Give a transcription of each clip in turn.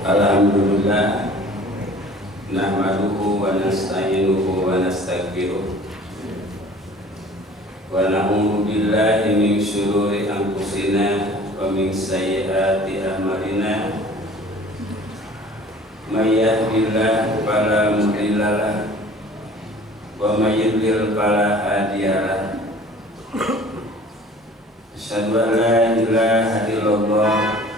Alhamdulillah nahmaduhu wa nasta'inuhu wa nastaghfiruh wa na'udzu billahi min syururi anfusina wa min sayyiati a'malina may yahdihillahu fala mudilla lahu wa may yudlil fala hadiya lahu asyhadu an la ilaha illallah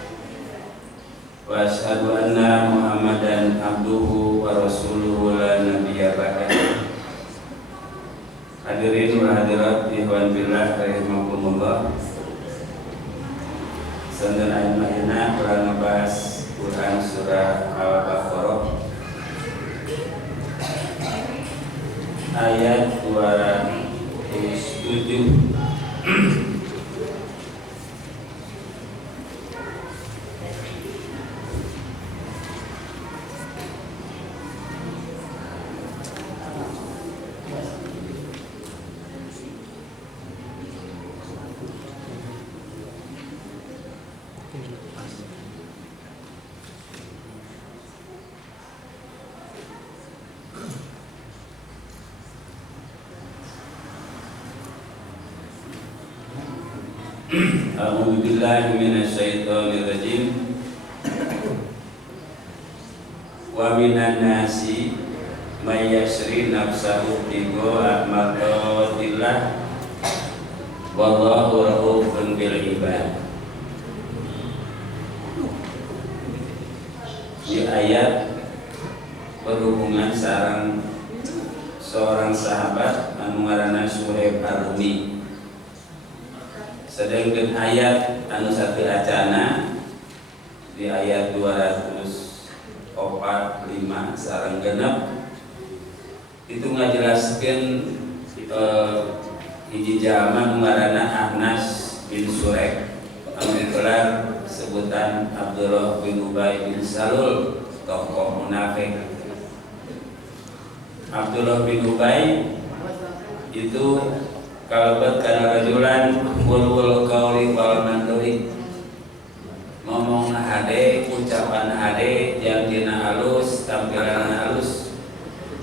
wa asyhadu anna Muhammadan abduhu wa rasuluhu la nabiyya ba'dahu. Hadirin wa hadirat ikhwan billah rahimakumullah. Sandan ayat-ayatna telah ngebahas Quran surah Al-Baqarah ayat 207. A'udzu billahi minasyaitonir rajim. Wa minan nasi may yashri nafsahu ibtigha'a mardatillah wallahu raufun bil ibad. Di ayat berhubungan sareng seorang sahabat anu ngaranna Suhaib Ar-Rumi. Sedangkan ayat anu satu acana di ayat 245 sareng genep itu ngajelaskeun hiji jalma ngaranna Ahnas bin Surek anu dikelar sebutan Abdullah bin Ubay bin Salul, tokoh munafik. Abdullah bin Ubay itu kalabat kana rajulan bulbul qauli wal manduri, ngomong hade, ucapan hade, yang dina halus, tampilan halus.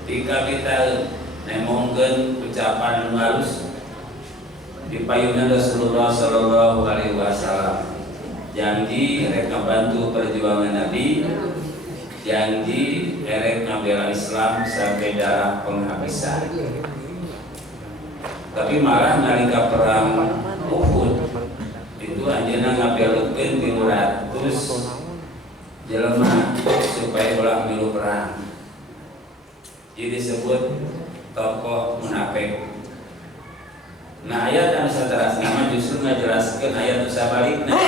Jika kita nemongkeun ucapan halus di payungan Rasulullah sallallahu alaihi wasallam, janji rek bantu perjuangan Nabi, janji rek ngabela Islam sampai darah penghabisan. Tapi malah nalika perang Uhud itu anjeunna ngabelutkeun 300 jelema supaya ulah milu perang. Jadi disebut tokoh munafik. Nah, ayat anu saterasna justru ngajelaskeun ayat sabalikna.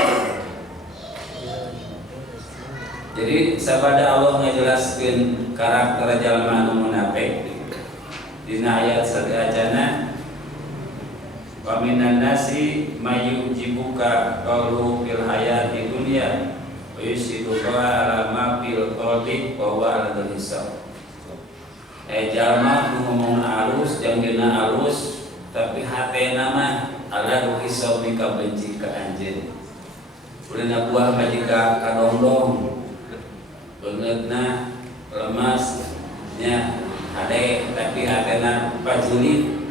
Jadi sabada Allah ngajelaskeun karakter jalma anu munafik dina ayat saderajana. Wa minan nasi may yujibuka qawlu fil hayati dunya wa yusiduka ala ma fil qalbi wa huwa ala hisab. Jalma ngomong alus jeung dina alus tapi hatena mah ala hisab mika benci ka anjeun. Ulina buah majika kadondong beungeutna lemas nya ade tapi hatena pajulit.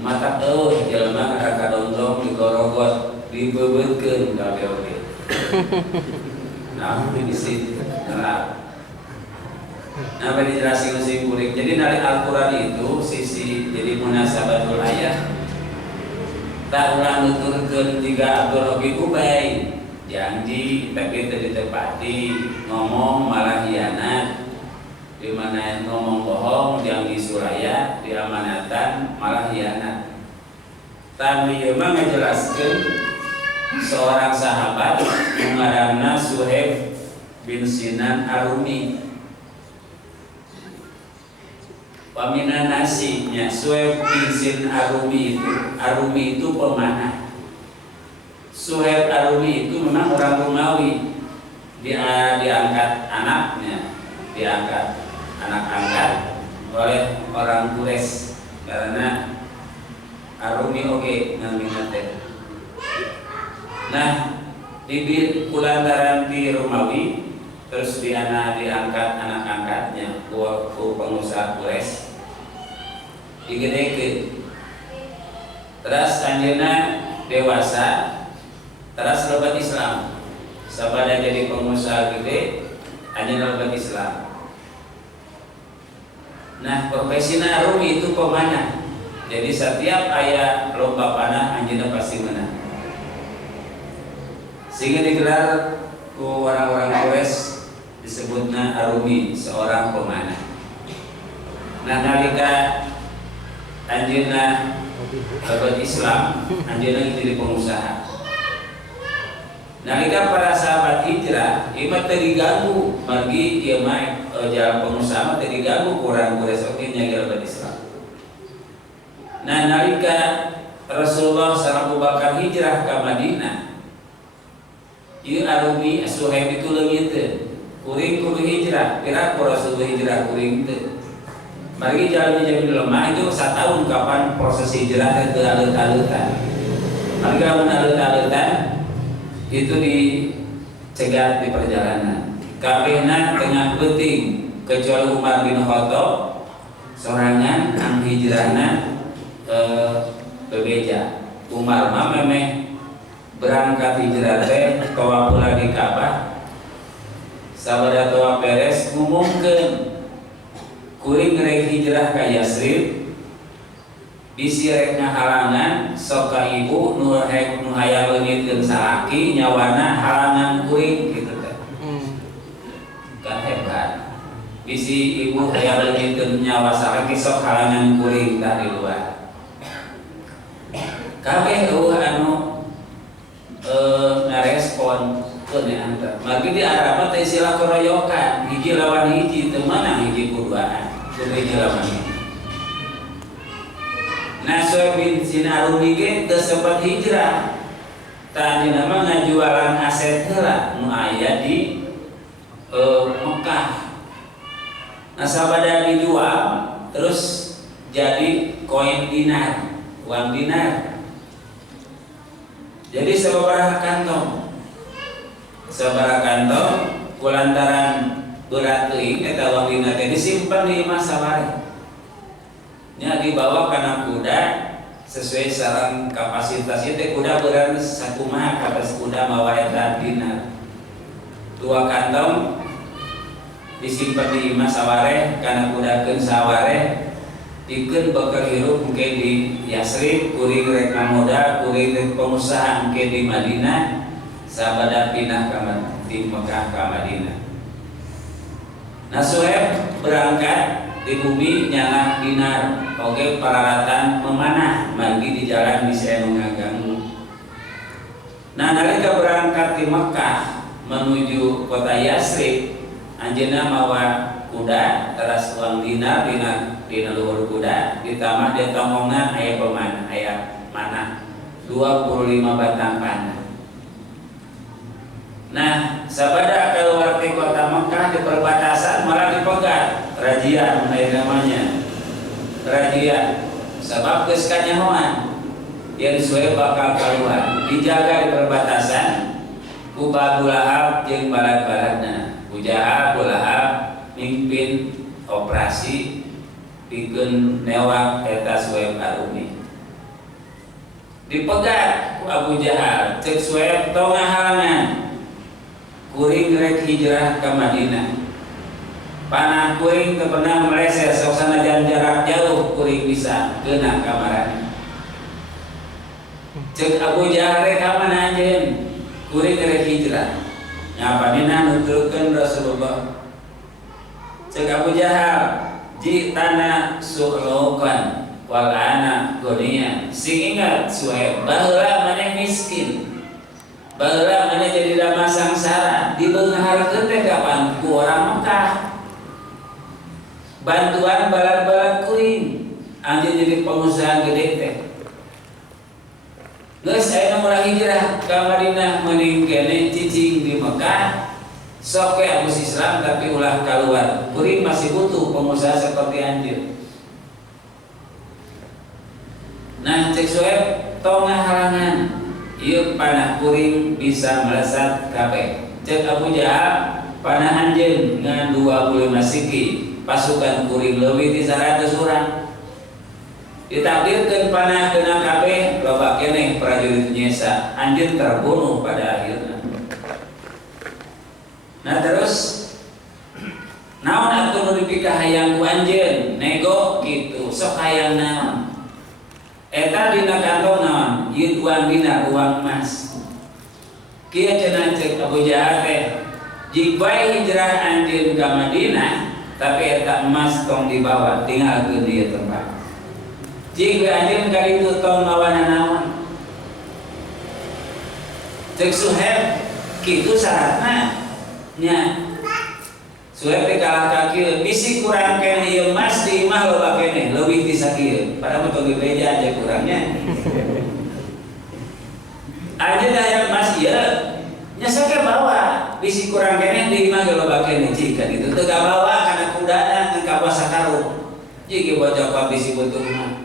Mata jelema ka kadondong digorogot dibeubeutkeun kabeh oge. Nah, di situ nerap. Nah, bari dijelaskeun si kuring. Jadi dari Al-Qur'an itu sisi jadi munasabatul ayat. Tak ulah nuturkeun jiga Abdullah bin Ubay janji tapi teu ditepati, ngomong malah hianat. Di mana ngomong bohong yang disuraya diamanatan malah hianat. Tapi ieu mah ngajelaskeun seorang sahabat ngaranna Suhaib bin Sinan Ar-Rumi. Paminan nasinya Suhaib bin Sinan Ar-Rumi itu pemanah. Suhaib Ar-Rumi itu memang orang Romawi. Diangkat anaknya, diangkat anak angkat oleh orang Quraisy karena Ar-Rumi oge ngaminat teh. Nah, di kulantaran di Romawi terus diangkat anak angkatnya ku pengusaha Quraisy digedekeun. Terus anjeunna dewasa, terus lebat Islam. Sabada jadi pengusaha gede, anjeunna lebat Islam. Nah, profesina Arumi itu pemanah. Jadi setiap aya lomba panah anjeunna pasti menang. Sehingga digelar ku orang-orang Quraisy disebutna Arumi, seorang pemanah. Nah, nalika anjeunna lebat Islam, anjeunna jadi pengusaha. Nalika para sahabat hijrah, ieu teu diganggu, margi ieu mah jalan pengusaha teu diganggu kurang Quraisy oge nya lebat Islam. Nah, nalika Rasulullah sareng Abu Bakar hijrah ka Madinah, ieu Arumi Suhaib itu leungiteun, kuring kudu hijrah, kira ku Rasulullah hijrah kuring teu. Mari jalan lemah itu 1 tahun kapan proses hijrah ke alut-alutan. Mari alut-alutan itu dicegat di perjalanan. Kabehna tengah penting kecuali Umar bin Khattab sorangan ang hijrahna bebeja. Umar mah memeh berangkat hijrah teh tawaf di Ka'bah. Sabada tawaf beres ngumumkeun kuring rek hijrah ka Yasrib, bisi rek ngahalangan sok ka ibu nu hayang leungitkeun salaki nyawana halangan kuring kitu teh. Kan hebat. Bisi ibu hayang leungitkeun nyawa salaki sok halangan kuring tah di luar. Kabeh anu ngarespon keun antar. Mari di Arab teh istilah keroyokan, hiji lawan hiji teu meunang hiji kuduaan. Nah, Suhaib bin Arumi ge teu sempat hijrah. Tadi nama ngajualan aset heula nu aya di Mekah. Nah, sabada dijual terus jadi koin dinar, uang dinar. Jadi sabaraha kantong. Sabaraha kantong kulantaran berat teuing eta uang dinar teh disimpan di imah sabari. Nya dibawa kana kuda sesuai sareng kapasitas teh kuda berat sakumaha kapasitas kuda mawa eta dinar. 2 kantong disimpan di imah saware kana kudakeun saware dikeun bakal hirup engke di Yasrib, kuring rek modal, kuring rek pengusaha engke di Madinah, sabada pindah ka Mekah ka Madinah. Nah, Suhaib berangkat di bumi nyala dinar, oke peralatan memanah, margi di jalan bisa mengganggu. Nah, nalika berangkat di Mekah menuju kota Yasrib, anjeunna mawa kuda, teras uang dinar dina luhur kuda, ditambah di tongkongan aya pemanah, aya manah 25 batang panah. Nah, sabada keluar ke kota Mekah di perbatasan malah dipegat razia namanya razia sebab geus kanyahoan yang Suhaib bakal keluar dijaga di perbatasan ku Abu Lahab jeung balad-baladna. Abu Lahab mimpin operasi pikeun newak eta Suhaib Arumi dipegat ku Abu Jahal cek Suhaib tong ngahalangan kuring rek hijrah ke Madinah. Panah kuring teu pernah meleset sok sanajan jarak jauh kuring bisa keuna ka marana. Cek Abu Jahal rek ka mana anjeun? Kuring rek hijrah. Nya panina nuturkeun Rasulullah. Cek Abu Jahal, jitana su'lukan wal ana goniya. Sing ingat Suhaib, baheula maneh miskin. Baheula maneh jadi dama sangsara, dibeungarkeun teh kapan ku orang Mekah. Bantuan balad-balad kuring, anjeun jadi pengusaha gede teh. Geus aya mulai hijrah ka Madinah mending kene cicing di Mekah. Sok ke abus Islam tapi ulah keluar. Kuring masih butuh pengusaha seperti anjeun. Nah, cek Suhaib tong halangan ieu panah kuring bisa melesat kabeh. Cek Abu Jahal Panahan anjeun ngan 25 siki pasukan kuring leuwih ti 100 urang. Ditakdirkeun panah kena kabeh loba keneh prajurit nyesa, anjeun terbunuh pada akhirnya. Nah terus naon atuh nu dipikah hayang ku anjeun nego kitu sok hayang naon eta dina kantong naon ieu uang dinar uang emas kieu cenah cek Abu Jahal teh jik bae hijrah anjeun ka Madinah tapi eta emas tong dibawa tinggalkeun di tempat jik bae anjeun ka ditu tong mawana naon cek Suhaib kitu syaratna nya Suhaib dikalah kaki bisi kurang kene ieu emas di imah loba kene leuwih ti sakieu padahal mah tong beja aja kurangnya aja daya emas ieu nya sake bawa bisi kurang kene di imah loba kene jika itu teu bawa kana kudana teu kabawa sakarung jika bocah ka bisi butuh mah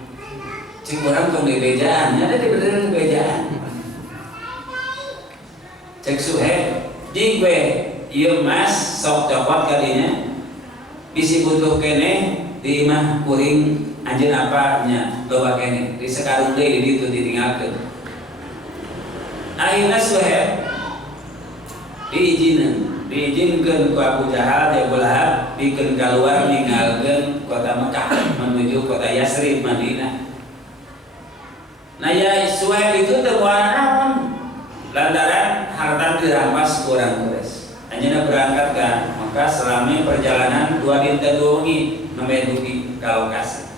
cik urang tong bejaan nya teh beneran bejaan cek Suhaib jik we ieu emas sok copot kadinya bisi butuh kene di imah kuring anjeun apa nya loba kene di sakarung deui di ditu ditinggalkeun akhirna Suhaib diizinkeun ku Abu Jahal jeung Abu Lahab dikeun kaluar ninggalkeun kota Mekah menuju kota Yasrib Madinah. Nah ya Suhaib itu teu moal naon lantaran harta dirampas ku urang Quraisy. Anjeunna berangkat ka Mekah selama perjalanan 2 dinten 2 wengi nembe dugi ka lokasi.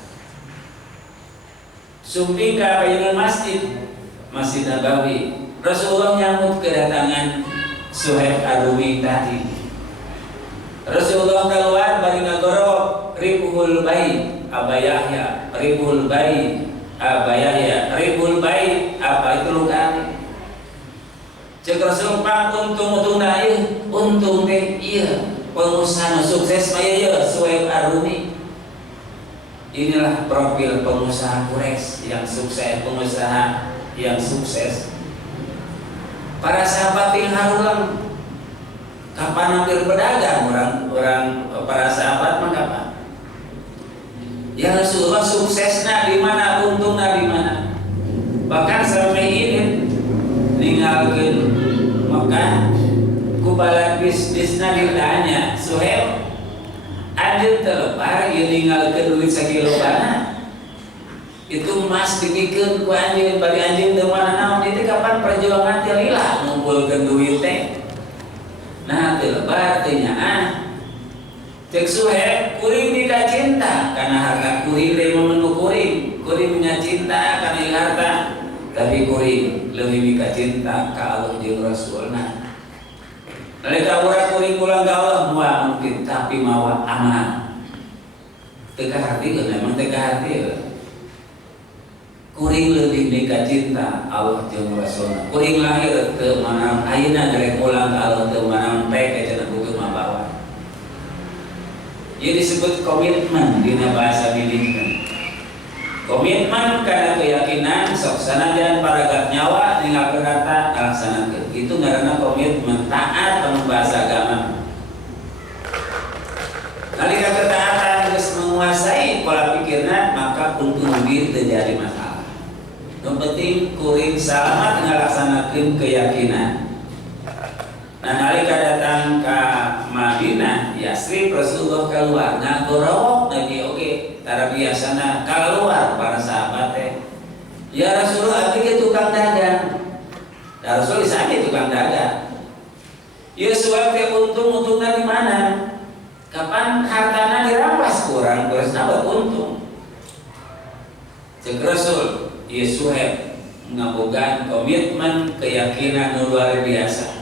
Sumpi ka Baitul Masjid Nabawi. Rasulullah nyambut kedatangan Suhaib Ar-Rumi tadi. Rasulullah keluar bari ngagorok Ribhul Bai Aba Yahya, Ribhul Bai Aba Yahya, Ribhul Bai apa itu lukane. Cek Rasul pang untung-untungna ieu, untung teh ieu pengusaha sukses mah ieu Suhaib Ar-Rumi. Inilah profil pengusaha Quraisy yang sukses, pengusaha yang sukses. Para sahabat yang harulang kapan hampir berdagang orang para sahabat mah kapan? Ya Rasulullah suksesna di mana, untungna di mana? Bahkan sampai ini ninggalkeun Mekah kubalat bisnisna ditanya Suhaib anjeun teu lebar ieu ninggalkeun duit sakilobana itu emas dipikeun ku anjeun bari anjeun teu mana naon itu kapan perjuangan teh lila ngumpulkeun duit teh nah teu lebar teh nyaah cek Suhaib kuring tidak cinta karena harta kuring teh memenuh kuring nya cinta karena harta tapi kuring leuwih mika cinta ka Allah jeung Rasulna. Nalika urang kuring pulang ka Allah moal mungkin tapi mawa aman. Teu kahartieun emang teu kahartieun. Kuring leuwih mika cinta Allah jeung Rasulna. Kuring lahir teu manaon ayeuna garek pulang ka Allah teu manaon pek cenah butuh mabawa. Ieu disebut komitmen dina bahasa bilingkeun. Komitmen karena keyakinan sok sanajan paragat nyawa ninggalkeun harta laksanakeun. Itu ngaranna komitmen taat anu bahasa agama. Nalika ketaatan geus menguasai pola pikirna maka untung rugi teu jadi masalah. Yang penting kuring selamat ngalaksanakeun keyakinan. Nah nalika datang ka Madinah Yasrib Rasulullah keluar ngagorowok lagi oke tara biasana keluar para sahabat teh ya Rasulullah atuh ge tukang dagang da Rasul disana tukang dagang ieu suap teh untung-untungna di mana kapan hartana dirampas kurang terus nambah untung cek Rasul ieu Suhaib ngabogaan komitmen keyakinan nu luar biasa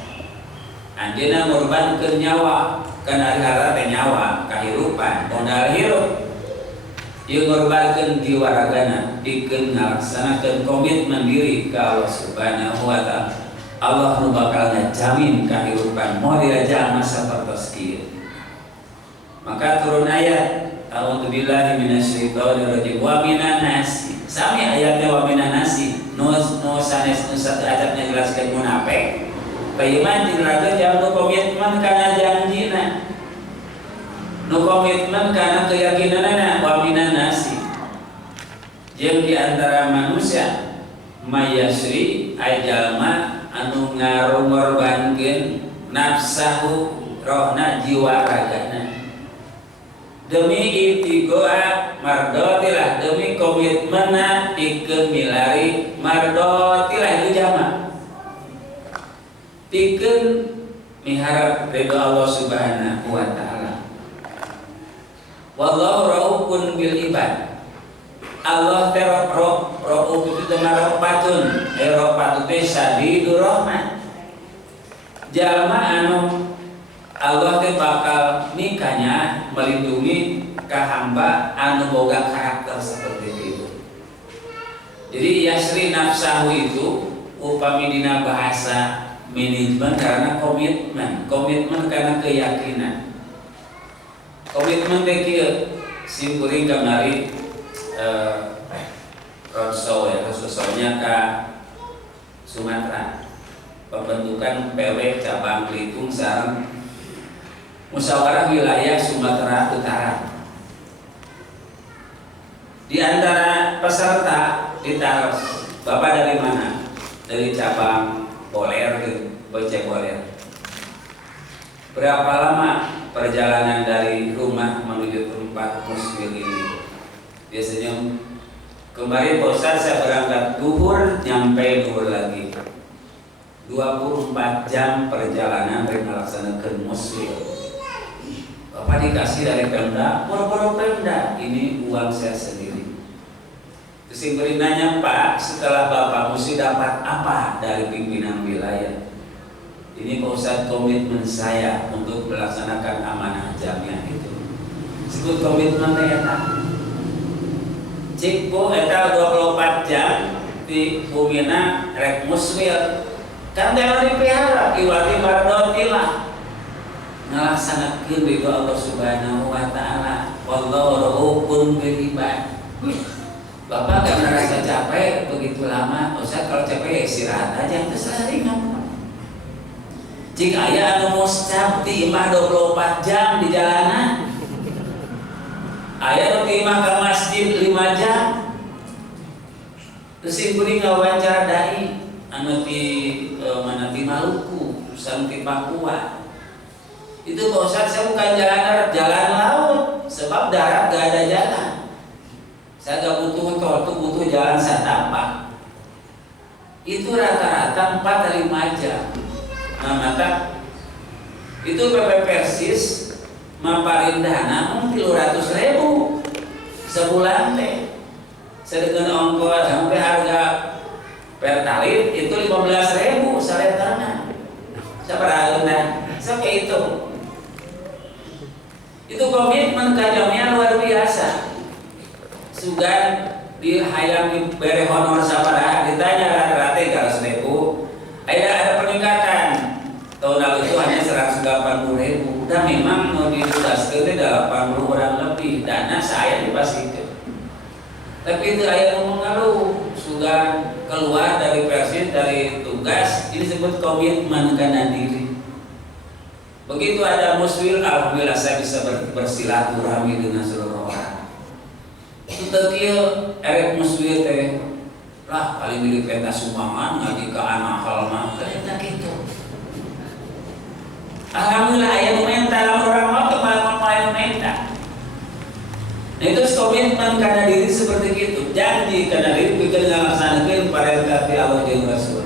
anjeunna ngorbankeun nyawa kana harta teh nyawa kahirupan modal hirup ieu ngorbankeun jiwa ragana pikeun ngalaksanakeun komitmen diri ka Allah Subhanahu wa taala Allah nu bakal ngajamin kahirupan moal jalma sapertos kieu maka turun ayat a'udzubillahi minasyaitonir rajim wa minan nasi sami ayatnya wa minan nasi nu sanes nu satu ayatnya jelaskeun munafik Payman tinraga jam nu komitmen kana janjina, nu komitmen kana keyakinanana, wa minan nasi. Jeung di antara manusia mayasri ajalma anu ngarungorbankeun nafsahu rohna jiwa ragana demi ibtigoa mardotilah, demi komitmenna pikeun milari mardotilah itu jama pikeun miharap ridho Allah Subhanahu wa taala. Wallahu raufun bil ibad. Allah rauf itu temarapatun eropatu teh sadidur rahmat. Jalma anu Allah teh bakal nikahnya melindungi ka hamba anu boga karakter seperti itu. Jadi yasri nafsahu itu upami dina bahasa manajemen karena komitmen karena keyakinan. Komitmen teh kieu simkuring kamari rosonya ke Sumatera, pembentukan PW cabang Belitung sareng musyawarah wilayah Sumatera Utara. Di antara peserta ditaruh, Bapak dari mana? Dari cabang Boler, Bocek Boler. Berapa lama perjalanan dari rumah menuju tempat musbil ini? Biasanya kemarin bosan saya berangkat duhur nyampe duhur lagi 24 jam perjalanan dari melaksanakan muslim. Bapak dikasih dari Pemda, boro-boro Pemda, ini uang saya sendiri. Terus yang beri nanya, Pak, setelah Bapak mesti dapat apa dari pimpinan wilayah? Ini Pak Ustadz komitmen saya untuk melaksanakan amanah jamiah itu. Sebut komitmen ya tak? Cikpu eta 24 jam di bumina rek muswil kan dalam dipelihara iwati mardotilah ngalaksanakeun ridho Allah Subhanahu wa taala. Wallahu raufun bil ibad. Bapak gak merasa capek begitu lama, Ustaz kalau capek istirahat aja terserah ringan. Jika aya anu muscab di imah 24 jam di jalanan, aya nu imah ke masjid 5 jam. Terus kuring ngawancara dai anu ti mana ti Maluku, sampai Papua. Itu Pak Ustaz saya bukan jalan laut, sebab darat gak ada jalan. Saya gak butuh tol, tuh butuh jalan setapak. Itu rata-rata 4-5 jam. Nah maka itu PP Persis maparindahna 300.000 sebulan teh. Sedangkan ongkos sampai harga pertalite itu 15.000 saletana. Sabaraha sampai itu. Itu komitmen kajamnya luar biasa. Sugan di hayang diberi honor sabaraha ditanya rata-rata 300.000. Ada peningkatan. Tahun lalu itu hanya 180.000. Dan memang mau ditugaskan 80 orang lebih. Dana saya dipastikan. Tapi itu ayat ngomong ngaluh sudah keluar dari persis dari tugas ini disebut komitmen karena diri. Begitu ada muswil, alhamdulillah saya bisa bersilaturahmi dengan seluruh orang. Itu tadi erek muswil teh lah paling milik peta sumbangan ngaji ke anak halma kereta gitu. Alhamdulillah ayat mental orang mau kemarin mental. Nah itu komitmen karena diri seperti itu, janji karena diri bikin melaksanakan perintah Allah dan Rasul.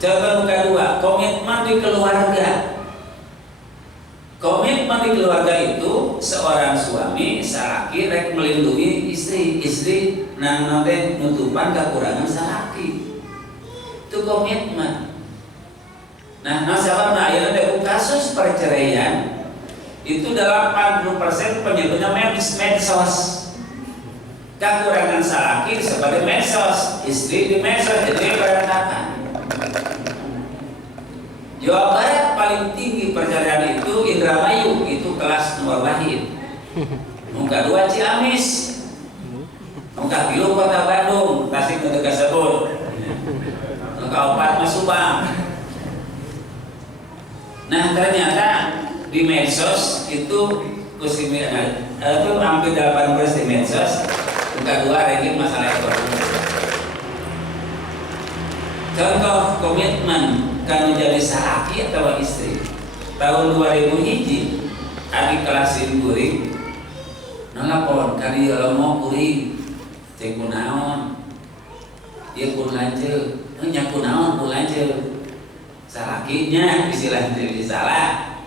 Contoh kedua, komitmen di keluarga. Komitmen di keluarga itu seorang suami salaki rek melindungi istri nang nanti nutupan kekurangan salaki. Itu komitmen. Nah, nasabah ayat kasus perceraian itu dalam 80% penyebabnya medsos. Kekurangan salaki sebagai medsos, istri di medsos jadi berantakan. Jawa Barat paling tinggi perceraian itu Indramayu, itu kelas nomor lahir. Muka 2 Ciamis, muka 3 Kota Bandung, Tasik Tegasebut, muka 4 Subang. ternyata di medsos itu itu hampir 18 di medsos. Kedua ranking masalah ekonomi. Contoh komitmen kan menjadi salaki atau istri. Tahun 2000 hiji adik kelas kuring nelpon kali mau kuring cek kunaon dia pun lanjut nya kunaon pun lanjut salakinya istilah jadi salah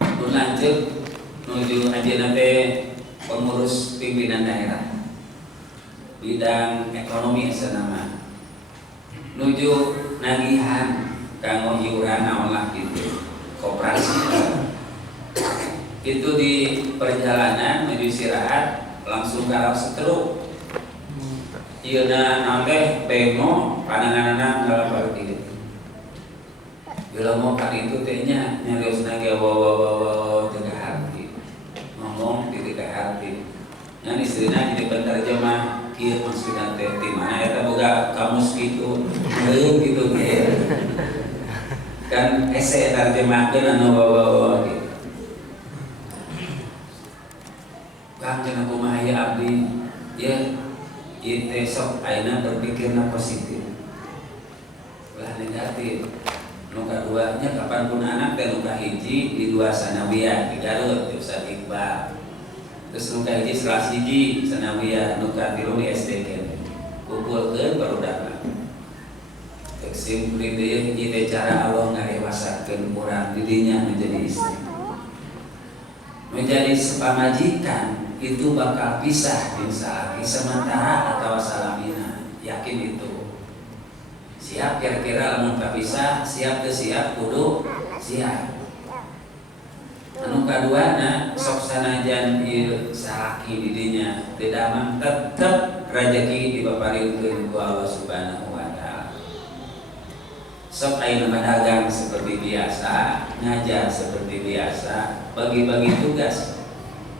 pun lanjut menuju ajeuna teh pengurus pimpinan daerah bidang ekonomi senama nuju nagihan kanggo iuran naon lah gitu koperasi itu di perjalanan menuju istirahat langsung garap setruk ieuna nambeh bemo pananganana ngalabar kieu bila mau kali itu tehnya nyariosna ge wow teu hati ngomong di hati ngan istrina jadi penterjemah kieu maksudna teh di mana eta boga kamus kitu heuh kitu ge kan ese terjemahkeun anu wow gitu kang cenah kumaha ya abdi ya ieu teh sok ayeuna berpikirna positif ulah negatif nu kadua nya kapanpun anak teh nu kahiji di dua sanawiyah di Garut di Ustaz Iqbal terus nu kahiji sekelas hiji sanawiyah nu katilu di SDK kumpulkeun barudakna tek simpulin deui hiji teh cara Allah ngarewasakeun urang di dinya menjadi istri menjadi sepamajikan itu bakal pisah insya Allah sementara atau salamina yakin itu siap kira-kira lamun pisah siap ke siap kudu siap anu kaduana sok sanajan ieu salaki di dinya teu damang tetep rezeki dipaparingkeun ku Allah Subhanahu wa taala sok ayeuna dagang seperti biasa ngajar seperti biasa bagi-bagi tugas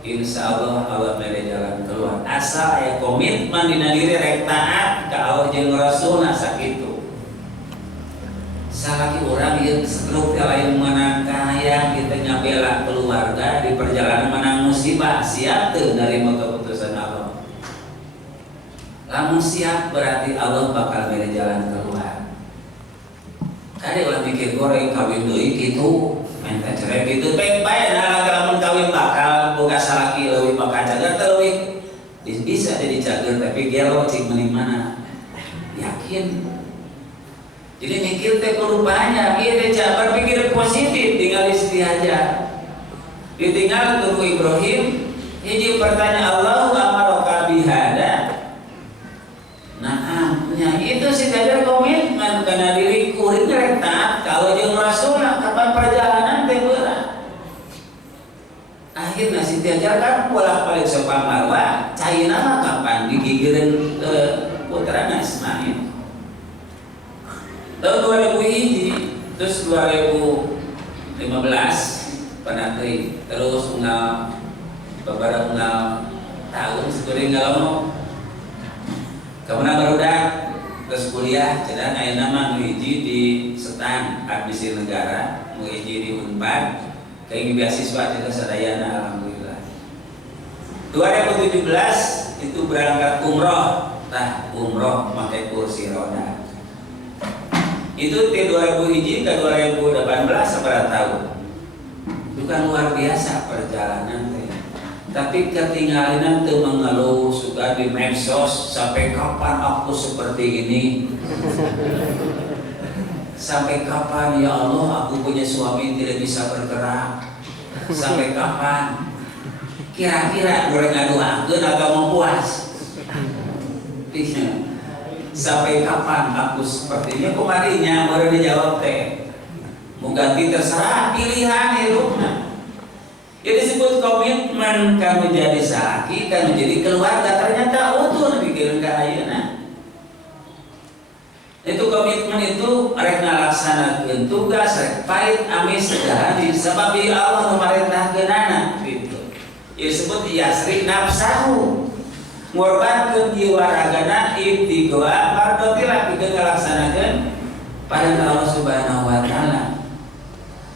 insya Allah Allah mere jalan keluar asal aya komitmen dina diri rek taat ka Allah jeung Rasulna sakitu salaki urang ieu struk lain meunang kahayang kita nyabela keluarga di perjalanan menang musibah siap teu narima keputusan Allah lamun siap berarti Allah bakal mere jalan keluar kade ulah mikir goreng kawin deui kitu minta cerai gitu baik lamun kawin bakal boga salaki leuwih bakal cager teu leuwih bisa jadi cager tapi gelo cing mending mana yakin jadi mikir teh kudu banyak ieu teh berpikir positif tinggal istiaja ditinggal guru Ibrahim hiji pertanyaan Allah amaraka bihada nya itu si kader komitmen karena diri kuring rek taat kalau jeung Rasulna kapan perjalanan teh berat akhirna si diajarkan bolak-balik sopan marwah caina mah kapan digigireun putrana Ismail tahun 2001 terus 2015 pernah terus unggal beberapa tahun sekali ngalamun kemudian barudak terus kuliah cenah ayeuna mah nu hiji di Setan admisi negara nu hiji di Unpad kayak beasiswa cenah sadayana alhamdulillah 2017 itu berangkat umroh umroh pakai kursi roda itu di 2000 hiji ke 2018 seberapa tahun itu kan luar biasa perjalanan teh tapi ketinggalan teu mengeluh suka di medsos sampai kapan aku seperti ini sampai kapan ya Allah aku punya suami tidak bisa bergerak sampai kapan kira-kira goreng ngaduakeun atau mau puas sampai kapan aku sepertinya kemarinya baru dijawab teh mau ganti terserah pilihan hidupnya. Jadi disebut komitmen kamu jadi salaki, kamu jadi keluarga ternyata utuh pikiran ka ayeuna. Itu komitmen itu rek ngalaksanakeun tugas rek pait amis segala disebab Allah memerintahkeunana gitu. Ieu disebut yasri nafsahu. Ngorbankeun jiwa ragana ibtigoa mardoti pikeun ngalaksanakeun pada Allah Subhanahu wa taala.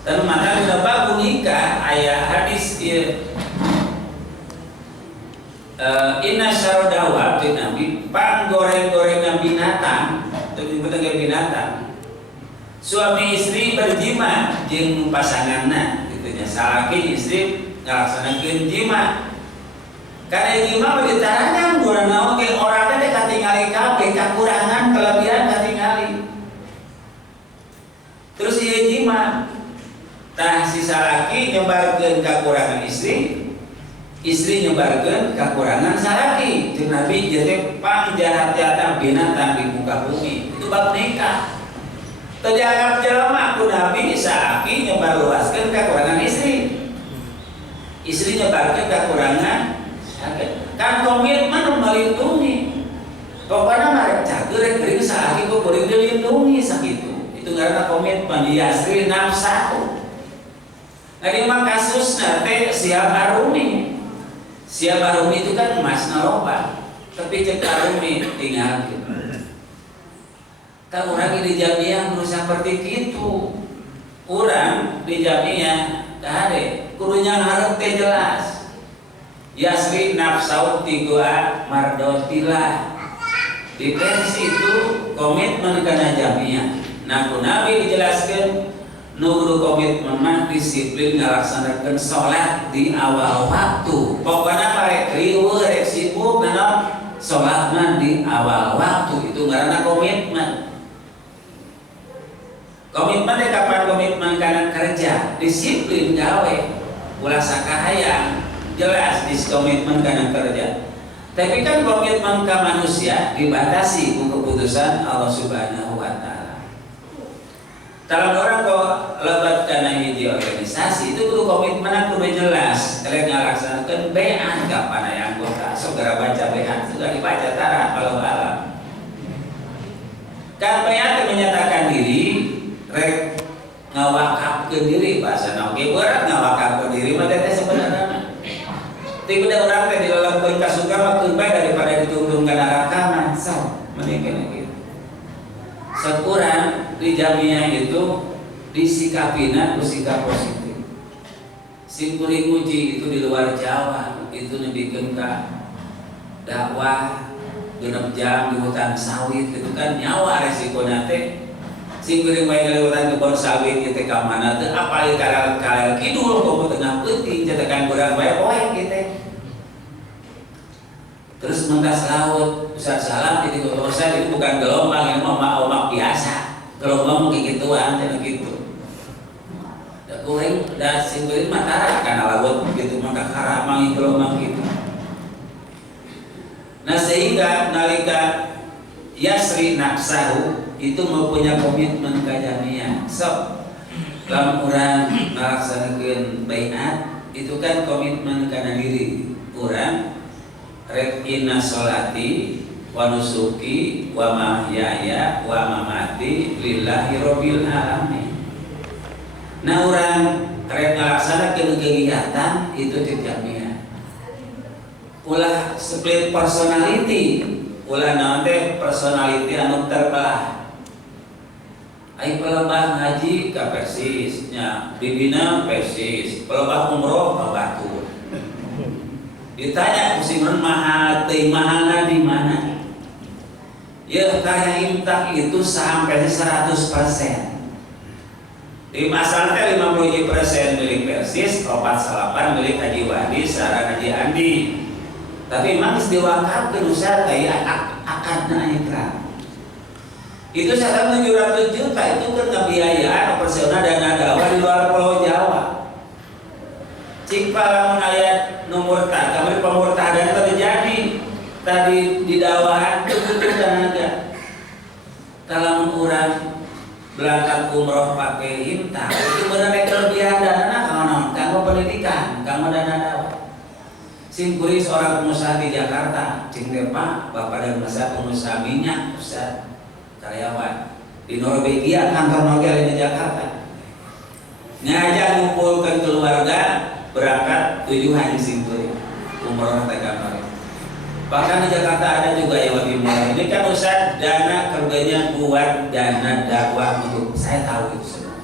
Dan mata dina bab nikah aya hadis ieu inna syaradawa tu nabi panggoreng-gorengan binatang teu binatang suami istri berjima jeung pasanganna kitu nya salaki istri ngalaksanakeun jima kana jima bari tarangan urang ge orang teh katingali kabeh kakurangan kelebihan katingali terus ieu jima tah si salaki nyebarkeun kakurangan istri nyebarkeun kakurangan salaki jeung nabi jadi panjahat-jahat binatang di muka bumi itu bab nikah teu dianggap jelema ku nabi salaki nyebar luaskeun kakurangan istri nyebarkeun kakurangan kan komitmen melindungi pokoknya marek cager rek geuring salaki ku kuring dilindungi sakitu itu ngaranna komitmen yasri nafsahu. Tadi mah kasusna teh siap arumi itu kan emas naroba tapi cek arumi tinggal kan orang di jamiah berusaha seperti itu orang di jamiah kade kurunya harus teh jelas yasri nafsaut tiga mardotilah di tes itu komitmen kana jamiah nah nabi dijelaskan nunggu komitmen mah disiplin ngalaksanakeun sholat di awal waktu pokoknya marek riweuh rek sibuk naon sholatna di awal waktu itu ngaranna komitmen teh kapan komitmen kana kerja disiplin gawe ulah sakahayang jelas komitmen kana kerja tapi kan komitmen ka manusia dibatasi ku keputusan Allah Subhanahu wa taala. Kalau orang kok lebat karena hiji organisasi itu kudu komitmen kudu jelas. Kalian ngalaksanakeun bean kapan aya anggota segera baca bean sudah dibaca tara kalau alam. Kan bean menyatakan diri rek ngawakafkeun diri bahasa oge berat ngawakafkeun diri mah teh sebenarnya. Tiba orang teh dilelengkeun ka surga mah teu bae daripada dituntun ka neraka mah so mending gitu. Sekurang di jamiah itu disikapina sikap positif. Simkuring uji itu di luar Jawa itu nebikeun ka dakwah 6 jam di hutan sawit itu kan nyawa resikonya teh. Simkuring bae di hutan kebon sawit itu ka mana teh apalagi kalal kidul komo tengah peuting cetekan urang bae poe kitu. Terus mentas laut Ustaz Salam jadi dosa itu bukan gelombang ini mah ombak biasa gelombang kayak gituan jangan gitu da kuring da simkuring matara kana laut gitu maka karamang gelombang gitu nah sehingga nalika yasri nafsahu itu mempunyai komitmen ka jamiah sok lamun urang ngalaksanakeun baiat itu kan komitmen kana diri urang rek inna sholati wa nusuki wa mahyaya wa mamati lillahi rabbil alamin. Nah orang rek ngalaksanakeun kegiatan itu di jamiah. Ulah split personality, ulah naon teh personality anu terbelah. Ai pelebah ngaji ka Persis nya, bibina Persis, pelebah umroh ka Batu. Ditanya musiman mahal teh mahalna di mana? Ya kaya imtak itu sampai 100%. Di masalah teh 50% milik Persis, 48 milik Haji Wadi, sareng Haji Andi. Tapi memang diwakafkeun usaha kayak akadna ikrar. Itu 700 juta itu kan kebiayaan operasional dana dakwah di luar Pulau Jawa. Cik lamun aya numurtah, kamari pamurtahan terjadi tadi di dakwahan itu tenaga. Kalau urang berangkat umroh pakai himta itu benar kelebihan dana kanggo pendidikan, kanggo dana dakwah. Simkuri seorang pengusaha di Jakarta, cing Pak, bapak dan masa pengusaha minyak, Ustaz, karyawan di Norwegia, kantor Norwegia di Jakarta. Ngajak ngumpulkan keluarga berangkat tujuan Simkuri umroh teh kamari. Bahkan di Jakarta ada juga yang lebih murah. Ini kan Ustaz dana kerjanya buat dana dakwah untuk saya tahu itu semua.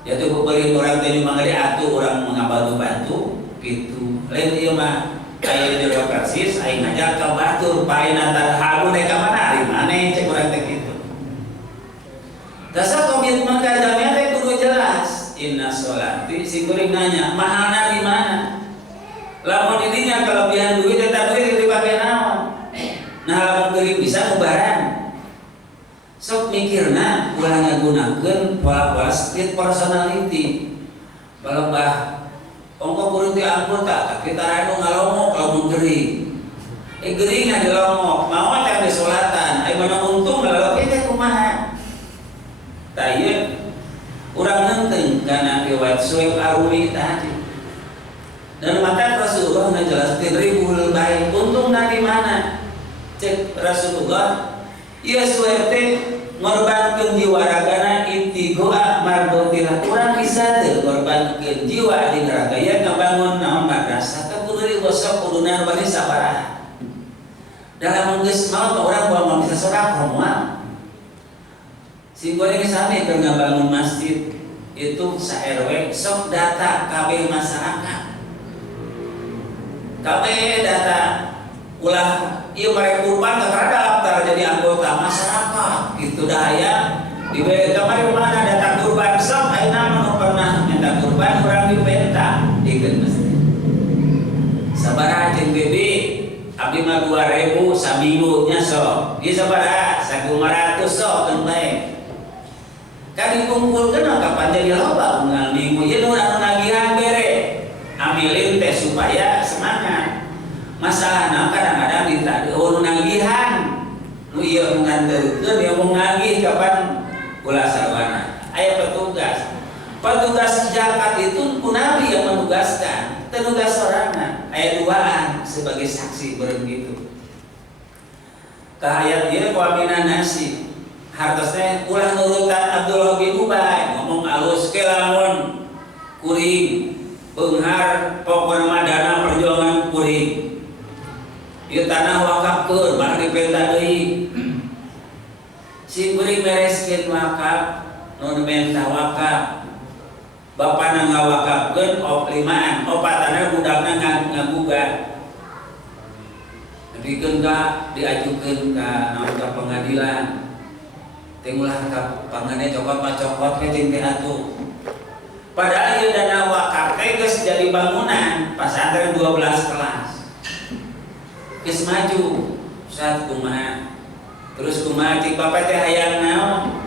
Jatuh beri orang tadi mangga diatur orang mengabadu-bantu gitu. Lain ieu mah aya di persis aing ngajak ka batur pae nantar habu teh ka mana ari maneh cek urang teh kitu. Dasar komitmen ka jamiah teh kudu jelas. Inna sholati si kuring nanya mahalna di mana? Lamun intinya kelebihan duit eta duit dipake naon? Nah lamun kuring bisa ngubaran. Sok mikirna ulah ngagunakeun pola-pola street personality. Balebah ongko kuring teh anggota kita anu ngalongok lamun geuring. Geuring ngalongok, mau teh di salatan, aya mana untung lalapi teh kumaha? Tah ieu urang nenteng kana riwayat Suhaib Arumi tadi. Dan maka Rasulullah ngajelaskeun ribul baik, untungna di mana? Cek Rasulullah ieu Suhaib teh ngorbankeun jiwa ragana ittiqa mardotillah. Urang bisa teu ngorbankeun jiwa di neraka ya ngabangun naon madrasah ka kudu digosok kuduna bari sabaraha. Dalam geus mau urang bawa bisa sedekah moal. Si goreng sami keur ngabangun masjid itu sa RW sok data KB masyarakat. KB data ulah ieu mere kurban karena daftar jadi anggota masyarakat gitu daya di kamari mana data kurban sok ayeuna mah pernah minta kurban urang dipenta dikeun masjid. Sabaraha jeung BB abdi mah 2000 saminggu nya sok. Ieu sabaraha 1.500 sok keun bae. Kan dikumpulkeun kapan jadi loba unggal minggu ieu nu anu nagihan bere. Ambilin teh supaya semangat. Masalahna kadang-kadang minta nu nagihan. Nu ieu nganterkeun dia mau ngagih kapan ulah sarwana. Aya petugas. Petugas zakat itu kunabi yang menugaskan, tenugas sorangan. Aya duaan sebagai saksi beureum gitu. Tah aya ieu wamina nasi. Hartosnya ulah nurutan Abdullah bin Ubay ngomong alus ke lamun kuring beunghar pokona mah dana perjuangan kuring. Ieu tanah wakafkeun mah dipenta deui. Si kuring bereskeun wakaf nu menta wakaf. Bapana ngawakafkeun limaan, opatana budakna ngagugat. Dikeun ka diajukeun ka naon ka pengadilan. Tingulah ka pangane cokot mah cokot ke ting teh atuh. Padahal ieu dana wakaf teh geus jadi bangunan pasantren 12 kelas. Geus maju saat kumaha. Terus kumaha cik bapak teh hayang naon?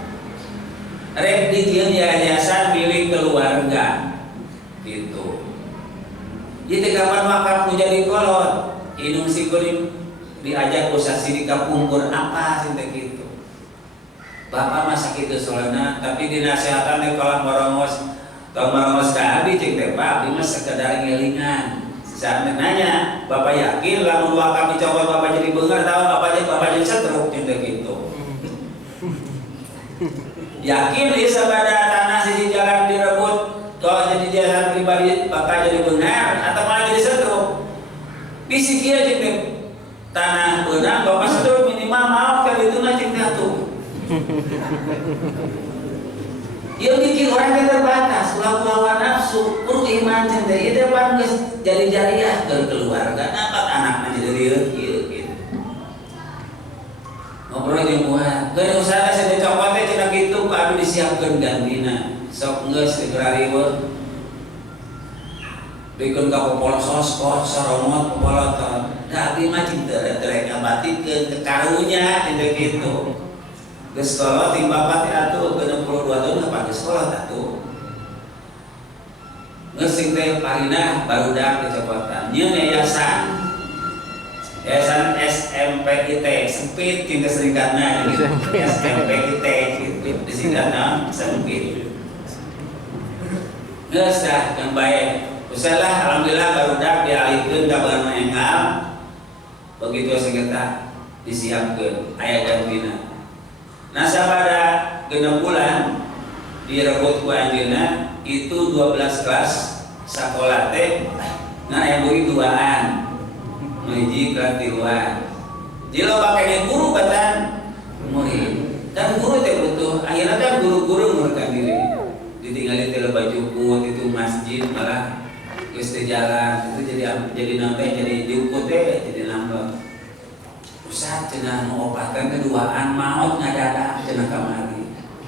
Rek dijieun yayasan milik keluarga. Gitu. Ieu teh kapan wakaf nu jadi kolot? Inung si kuring diajak usah sidik kapungkur apa sih teh gitu. Bapak masa kitu soalna tapi dinasehatan teh kalau morongos ka abdi cing teh Pak abdi mah sekedar ngelingan. Saat nanya, Bapak yakin lamun wakaf dicopot Bapak jadi beungar tahu Bapak jadi setruk cing teh gitu. Yakin ieu sabada tanah sisi jalan direbut kalau jadi jalan pribadi Bapak jadi beungar atau malah jadi setruk. Bisi kieu cing teh tanah beunang Bapak setruk minimal maaf ka dituna cing teh atuh. Dia mikir orang yang terbatas, lawan nafsu, perlu iman cinta. Dia depan jadi jariah ke keluarga, dapat anaknya jadi rieuh gitu. Ngobrol jeung muat, geus usaha saya cokot teh cenah kitu, anu disiapkeun gantina. Sok geus segera riweuh. Bikeun ka popolosos kos soromot popoloton. Da abdi mah cinta terek ngabatikeun ke karunya gitu. Geus sekolah tim bapak teh atuh 62 tahun apa geus sekolah atuh. Geus sing teh parina barudak dicopotan. Nyieun yayasan SMPIT sempit kitu singkatna gitu. SMPIT gitu disingkatna sempit. Geus dah kan bae. Usahalah alhamdulillah barudak dialihkeun ka Bangun Enggal. Begitu singkatna disiapkeun aya gantina. Nah sabada 6 bulan direbut ku anjeunna itu 12 kelas sakola teh ngana murid duaan hiji kelas tiluan. Jadi lo pakai guru batan murid. Dan guru teh butuh ayeuna kan guru-guru ngurutkan diri. ditinggalin teh baju kut itu masjid malah geus teh jalan itu jadi nanti jadi diukut teh jadi nambah Ustaz cenah ngobatan keduaan maot ngadadak cenah kamari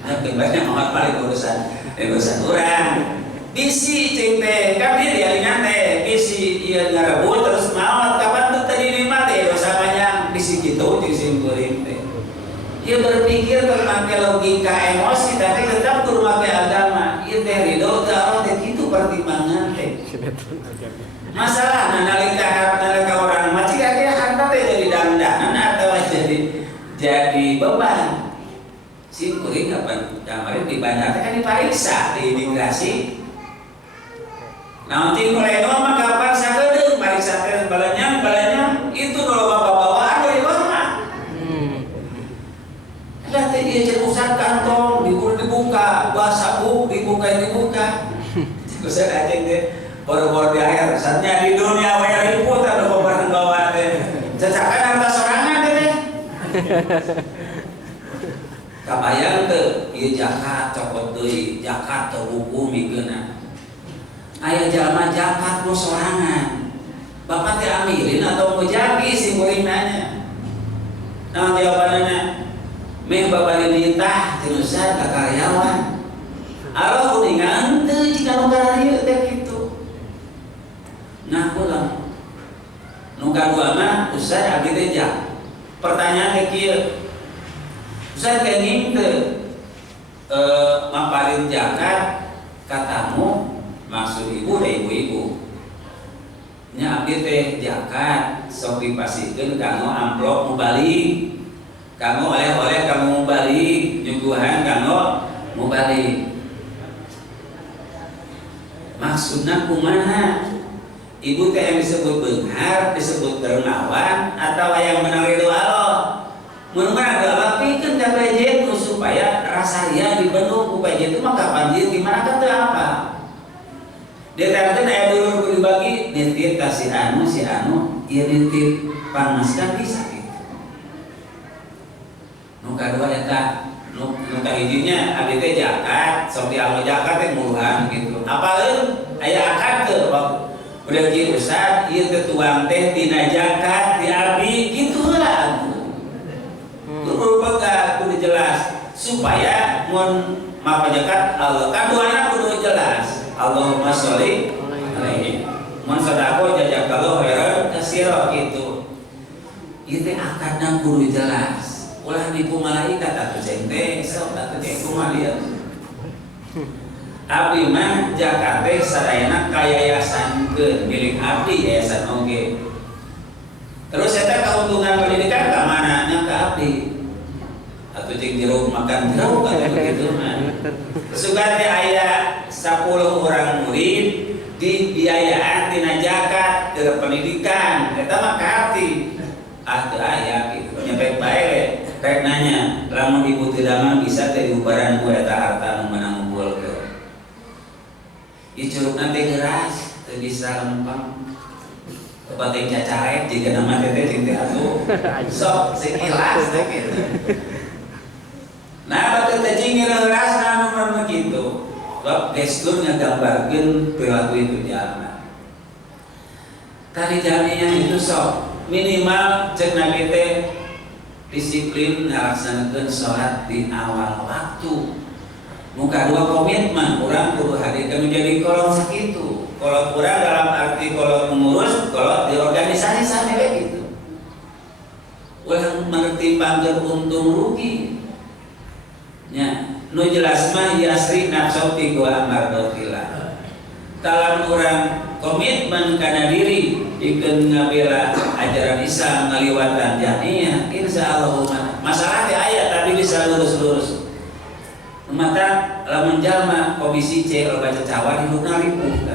nah banyak maot paling urusan urang bisi cing teh kan dia ingat teh bisi ieu ngarebut terus maot kapan teu tadi lima teh dosa banyak bisi kitu jeung sim kuring teh dia berpikir tentang logika emosi tapi tetap kudu make agama ieu teh ridho teh Allah teh kitu pertimbangan teh masalah nalika orang macik aya harta teh jadi dandanan atau jadi beban sim kuring kapan kemarin di bandara kan dipariksa di imigrasi nanti mulai mah kapan sagedeung pariksa teh balanya itu kalau bawa-bawaan dari mana lah teh ieu cenah usaha kantong dibuka bahasa dibuka Ustaz aceng teh boro-boro di akhir saatnya di dunia we ribut anu bareng bawa teh cacakan harta sorangan teh kabayang teu ieu zakat copot deui zakat teu hukum mikeunna aya jalma zakat nu sorangan bapak teh amilin atau mujabi si muring nanya nah jawabanana meh babari nitah jeung Ustaz ka karyawan Allah kuningan teu jika nu kararieu teh kitu nah pulang nu kadua mah Ustaz abdi teh pertanyaan teh kieu Ustaz kenging teu maparin zakat ka tamu maksud ibu dan ibu-ibu nya abdi teh zakat sok dipasikeun kanggo amplop mubalik kanggo oleh-oleh kanggo mubalik nyuguhan kanggo mubalik maksudna kumaha ibu teh yang disebut beunghar disebut dermawan atau yang menang ridho Allah mun mah Allah pikeun ka budget supaya rasa ria dibendung ku budget itu mah kapan dia gimana kan teu apa dia tadi aya dulur kudu dibagi nitip ka si anu ieu nitip pangasna bisa kitu nu kadua eta nu kahijinya abdi teh zakat sok dialog zakat teh muluhan gitu apaleun aya akad teu udah kieu Ustaz ieu teh tuang teh dina zakat di abdi kitu heula kudu pegat kudu jelas supaya mun mapa zakat Allah kaduana kudu jelas Allahumma sholli alaihi mun sedekah jazakallahu khairan katsira kitu ieu teh akadna kudu jelas ulah nipu malaikat atuh ceng teh sok atuh ceng kumaha lieu abdi mah zakat teh sadayana kayayasankeun milik abdi yayasan oge terus eta keuntungan pendidikan ka mana nya ka abdi atuh cing jeruk makan jeruk atuh kitu mah sugan teh aya 10 orang murid dibiayaan tina zakat ke pendidikan eta mah kaarti teu aya kitu nyampe bae rek nanya lamun ibu teu damang bisa teh diubaran ku eta harta nu meunang ngumpulkeun ieu curugna teh geras teu bisa lempeng penting cacaret jika nama teteh cinta atuh sok sekilas teh kitu nah batu teh ngeras namun begitu sebab gestur ngagambarkeun perilaku itu jalma tadi jamiah itu sok minimal cek nabi teh disiplin ngalaksanakeun salat di awal waktu muka dua komitmen orang kudu hadir kami jadi kolom sakitu kolot kurang dalam arti kolot mengurus kolot di organisasi sana gitu orang mertimbangkan untung rugi nya nu jelas mah yasri nafsu ti gua mardotillah dalam orang komitmen kana diri dikeun ngabela ajaran Islam ngaliwatan jamiah insyaallah masalah teh aya tapi bisa lurus-lurus mata lamun jalma komisi C loba cacawa di luna ripuh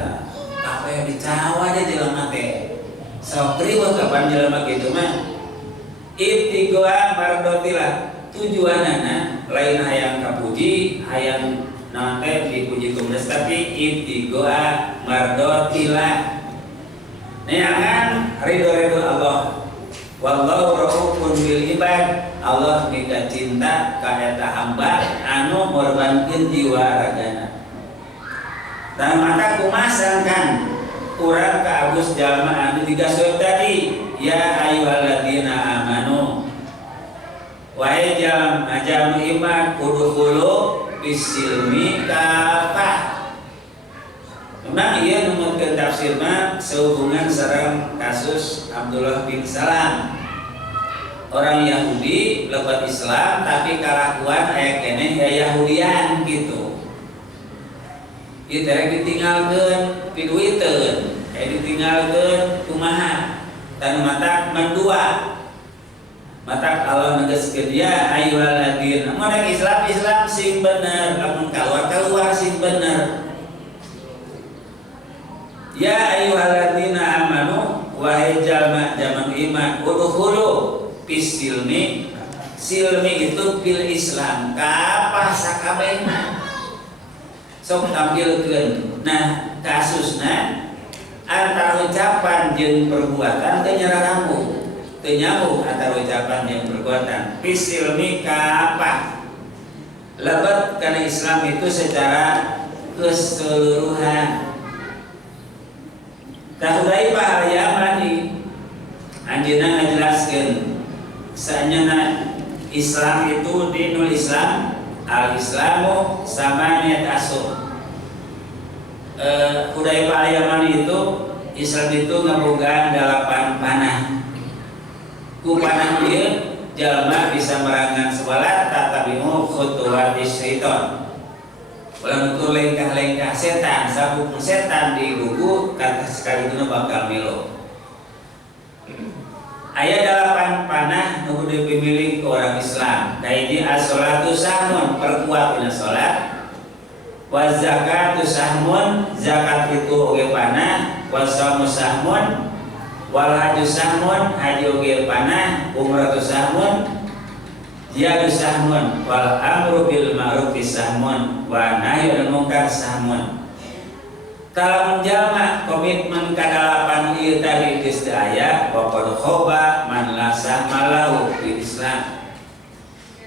apa yang dicawa aja jelema teh sok riweuh kapan jelema kitu mah ibtigoa mardotillah tujuanana lain hayang kapuji hayang naon teh dipuji kumdes tapi ibtigoa mardotillah neangan ridho Allah wallahu raufun bil ibad Allah mika cinta ka eta hamba anu ngorbankeun jiwa ragana dan mata kumasangkan urang ka Agus jalma anu digaseup tadi ya ayyuhalladzina amanu wahai jalma iman udkhulu bisilmi kafah. Memang ieu numutkeun tafsirna sehubungan sareng kasus Abdullah bin Salam, orang Yahudi lebat Islam tapi kalakuan aya keneh Yahudian gitu. Ieu teh ditinggalkeun piduiteun, ditinggalkeun kumaha? Tan mata mendua. Mata Allah negaskeun ya ayyuhalladzina mun Islam sing bener, lamun keluar sing bener. Ya ayyuhalladzina amanu wahai jalma iman udkhulu fisilmi. Silmi itu fil Islam kapah sakabehna. Sok tampilkeun. Nah, kasusna antara ucapan jeung perbuatan teu nyararamu. Teu nyambung antara ucapan jeung perbuatan. Fisilmi kapah. Lebet kana Islam itu secara keseluruhan. Hudzaifah al-Yamani anjeunna ngajelaskeun saenyana Islam itu dinul Islam al-Islamu samaniyat asur. Hudzaifah al-Yamani itu Islam itu ngabogaan 8 panah. Ku panah ieu jalma bisa merangan salat tatabi'u khutuwatis syaitan. Ulang ukur lengkah-lengkah setan, sabuk setan di buku kata sekali itu bakal melo. Ayat 8 panah nu dipilih ke orang Islam. Kaiji as-sholatu sahmun perkuat dina salat. Wa zakatu sahmun zakat itu oge panah. Wa shamu sahmun wal haju sahmun haji oge panah. Umrah sahmun jihadu sahmun wal amru bil ma'ruf sahmun wa nahyu anil munkar sahmun. Kalau menjalma komitmen kadalapan ieu tadi geus teu aya wa qad khoba man la sahmalahu di Islam.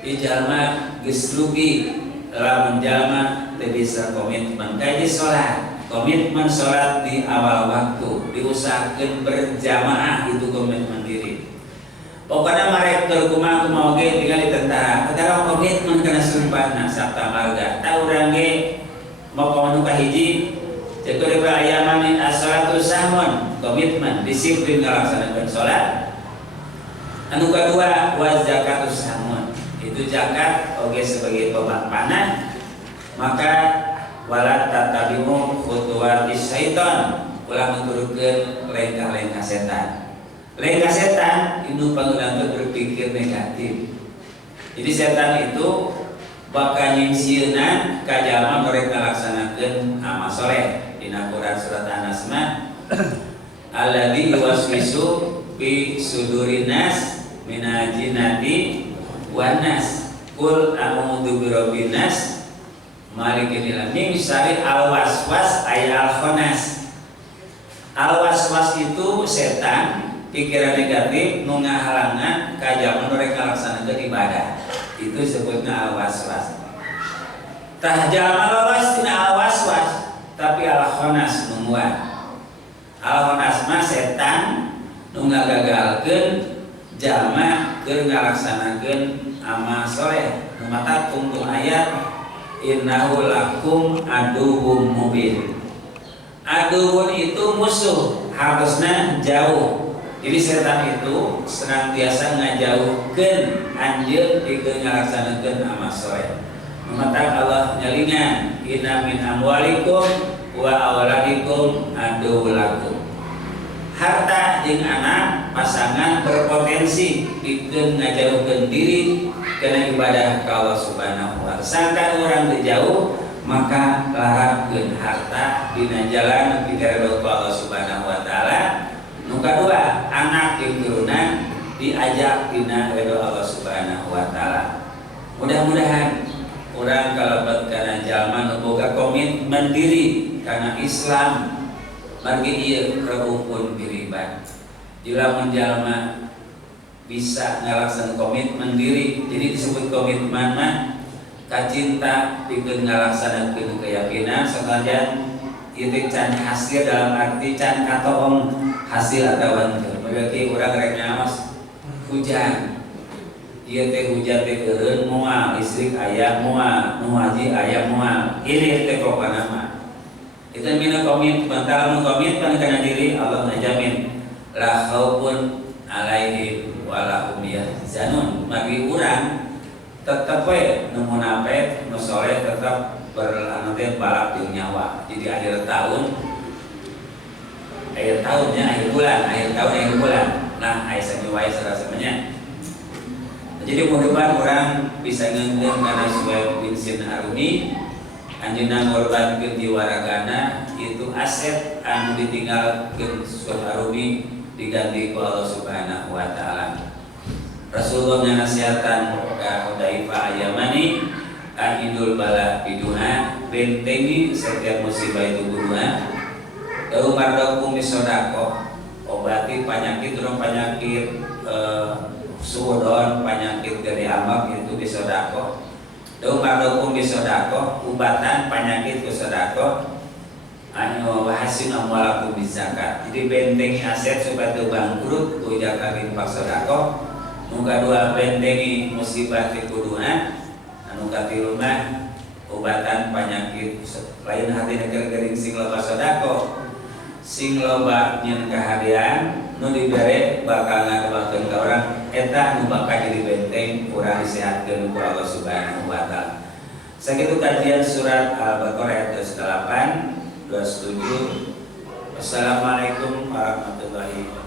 Ieu jalma geus rugi lamun jalma teu bisa komitmen kaji salat. Komitmen salat di awal waktu, diusahakeun berjamaah itu komitmen diri. Pokoknya mereka kumaha oge tinggal di tentara. Tentara komitmen kana sumpahna sabta marga. Tah urang ge mokono ka hiji ceuk di ayaman as-salatu sahmun komitmen disiplin ngalaksanakeun salat. Anu kadua wa zakatu sahmun. Itu zakat oge sebagai tobat panah. Maka wala tatabi'u khutuwatis syaitan. Ulah nuturkeun lengkah-lengkah setan. Lengkah setan itu panggilan berpikir negatif. Jadi setan itu bakal nyingsieunan ka jalma mereka laksanakeun amal soleh. Dina Quran surat An-Nas alladzi yuwaswisu fi sudurin nas minal jinnati wan nas. Qul a'udzu birabbin nas malikin min syarri al-waswas ay al-khannas. Al-waswas itu setan pikiran negatif nu ngahalangan ka jalma mereka laksanakeun ibadah. Itu sebutna al-waswas. Tah jalma lolos tina al-waswas tapi al-khannas nu muat. Al-khannas mah setan nu ngagagalkeun jalma keur ngalaksanakeun amal soleh. Nu mata tunggu ayat innahu lakum aduwwum mubin. Aduwwun itu musuh, harusna jauh. Jadi setan itu senantiasa ngajauhkeun anjeun dikeun ngalaksanakeun amal soleh. Maka Allah nyalingan inna min amwalikum wa auladikum aduwwulakum. Harta jeung anak pasangan berpotensi dikeun ngajauhkeun diri kana ibadah ka Allah Subhanahu wa taala. Sangkan urang teu jauh maka larangkeun harta dina jalan pikeun Allah Subhanahu wa taala. Nu kadua anak jeung turunan diajak dina ridho Allah Subhanahu wa taala. Mudah-mudahan urang kalebet kana jalma nu boga komitmen diri kana Islam margi ieu rukun beribadah. Lamun jalma bisa ngalaksanakeun komitmen diri, jadi disebut komitmen mah kacinta pikeun ngalaksanakeun keyakinan sanajan Ieu can hasil dalam arti can katoong hasil atau henteu. Berarti urang rek nyaos hujan. Ieu teh hujan teh eureun moal, listrik aya moal, nu haji aya moal. Ini teh pokona mah. Itu mina komitmen, kalau komitmen kana diri Allah ngajamin la khaufun alaihim wala hum yahzanun. Bagi urang tetep we nu munafik, nu saleh tetep berlanjut balap di nyawa. Jadi akhir tahunnya akhir bulan. Nah, aya samiwai sarasamanya. Jadi mudah-mudahan orang bisa ngeundeung kana Suhaib bin Harumi. Anjeunna ngorbankeun di waragana itu aset anu ditinggalkeun Suhaib Harumi diganti ku Allah Subhanahu wa taala. Rasulullah nasihatkan ka Hudzaifah Yamani, ahidul bala biduha, bentengi setiap musibah itu berdoa. Dau mardakum bisodaqoh, obati penyakit suudon, penyakit dari amak itu bisodaqoh. Dau mardakum bisodaqoh, ubatan penyakit bisodaqoh. Anu wahasin amwalakum bizakat. Jadi bentengi aset supaya teu bangkrut ku zakat infak sedekah. Nu kadua bentengi musibah ti kuduha. Anu katilu mah obatan penyakit lain hati negeri sing loba sedekah. Sing loba nyeun kahadian nu dibere bakal ngadoakeun ka urang eta nu bakal jadi benteng urang disehatkeun ku Allah Subhanahu wa taala. Sakitu kajian surat Al-Baqarah ayat 28 27. Wassalamualaikum warahmatullahi wabarakatuh.